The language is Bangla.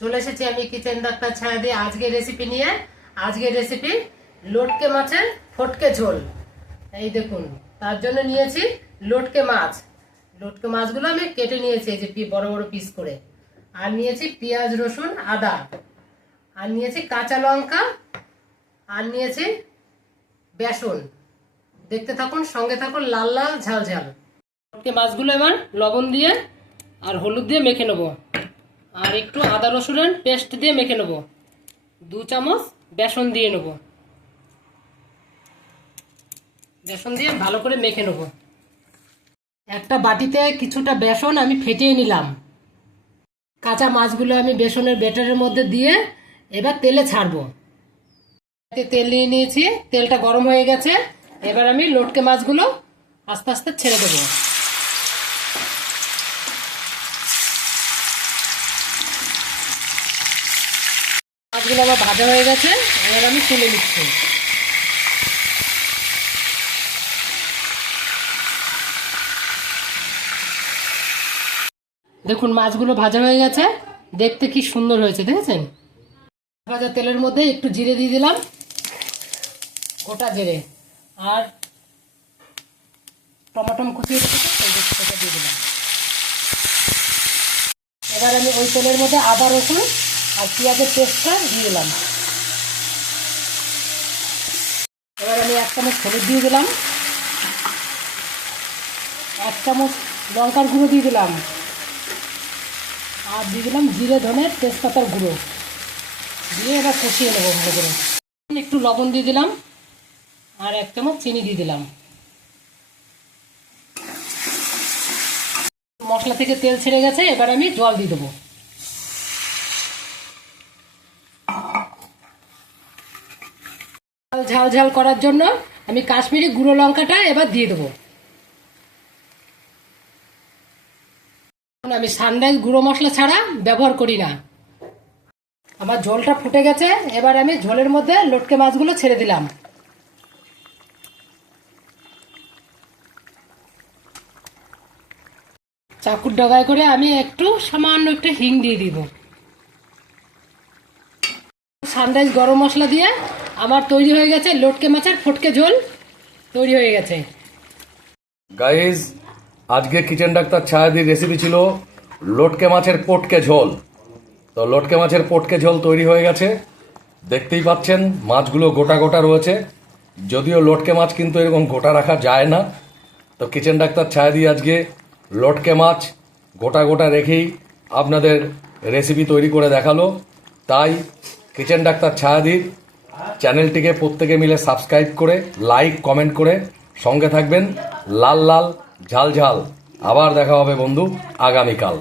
চলে এসেছি আমি কিচেন ডাক্তার ছায়া দিয়ে আজকের রেসিপি নিয়ে। আজকের রেসিপি লটকে মাছের ফটকে ঝোল। এই দেখুন, তার জন্য নিয়েছি লটকে মাছ। লটকে মাছগুলো আমি কেটে নিয়েছি এই যে বড় বড় পিস করে। আর নিয়েছি পেঁয়াজ, রসুন, আদা। আর নিয়েছি কাঁচা লঙ্কা। আর নিয়েছি বেসন। দেখতে থাকুন, সঙ্গে থাকুন, লাল লাল ঝাল ঝাল। লটকে মাছগুলো এবার লবণ দিয়ে আর হলুদ দিয়ে মেখে নেবো। আর একটু আদা রসুনের পেস্ট দিয়ে মেখে নেব। 2 চামচ বেসন দিয়ে নেব। বেসন দিয়ে ভালো করে মেখে নেব। একটা বাটিতে কিছুটা বেসন আমি ফেটিয়ে নিলাম। কাঁচা মাছগুলো আমি বেসনের ব্যাটারের মধ্যে দিয়ে এবার তেলে ছাড়বো। তেল নিয়ে নিয়েছি, তেলটা গরম হয়ে গেছে। এবার আমি লটকে মাছগুলো আস্তে আস্তে ছেড়ে দেবো। মাছগুলো আবার ভাজা হয়ে গেছে, এবার আমি তুলে নিচ্ছি। দেখুন, মাছগুলো ভাজা হয়ে গেছে, দেখতে কি সুন্দর হয়েছে, দেখেছেন? ভাজা তেলের মধ্যে একটু জিরে দিয়ে দিলাম, গোটা জিরে। আর টমেটো কুচিয়ে রেখেছি দিয়ে দিলাম। এবার আমি ওই তেলের মধ্যে আদা রসুন আর পেঁয়াজের পেস্টটা দিয়ে দিলাম। এবার আমি 1 চামচ হলুদ দিয়ে দিলাম, 1 চামচ লঙ্কার গুঁড়ো দিয়ে দিলাম। আর দিয়ে দিলাম জিরে, ধনে, তেজপাতার গুঁড়ো দিয়ে এবার কষিয়ে নেবো ভালো করে। একটু লবণ দিয়ে দিলাম আর 1 চামচ চিনি দিয়ে দিলাম। মশলা থেকে তেল ছেড়ে গেছে, এবার আমি জল দিয়ে দেবো। ঝাল ঝাল করার জন্য আমি কাশ্মীরি গুঁড়ো লঙ্কাটা এবার দিয়ে দেবো। আমি সানরাইজ গুঁড়ো মশলা ছাড়া ব্যবহার করি না। আমার ঝোলটা ফুটে গেছে, এবার আমি ঝোলের মধ্যে লটকে মাছগুলো ছেড়ে দিলাম। চাকুর ডগায় করে আমি সামান্য একটু হিং দিয়ে দিব। সানরাইজ গরম মশলা দিয়ে আমার তৈরি হয়ে গেছে লটকে মাছের ফটকে ঝোল তৈরি হয়ে গেছে। গাইজ, আজকে কিচেন ডাক্তার ছায়াদির রেসিপি ছিল লটকে মাছের পটকে ঝোল। তো লটকে মাছের পটকে ঝোল তৈরি হয়ে গেছে, দেখতেই পাচ্ছেন মাছগুলো গোটা গোটা রয়েছে। যদিও লটকে মাছ কিন্তু এরকম গোটা রাখা যায় না। তো কিচেন ডাক্তার ছায়াদি আজকে লটকে মাছ গোটা গোটা রেখেই আপনাদের রেসিপি তৈরি করে দেখালো। তাই কিচেন ডাক্তার ছায়াদির চ্যানেলটিকে প্রত্যেকে মিলে সাবস্ক্রাইব করে লাইক কমেন্ট করে সঙ্গে থাকবেন। লাল লাল ঝাল ঝাল। আবার দেখা হবে বন্ধু আগামীকাল।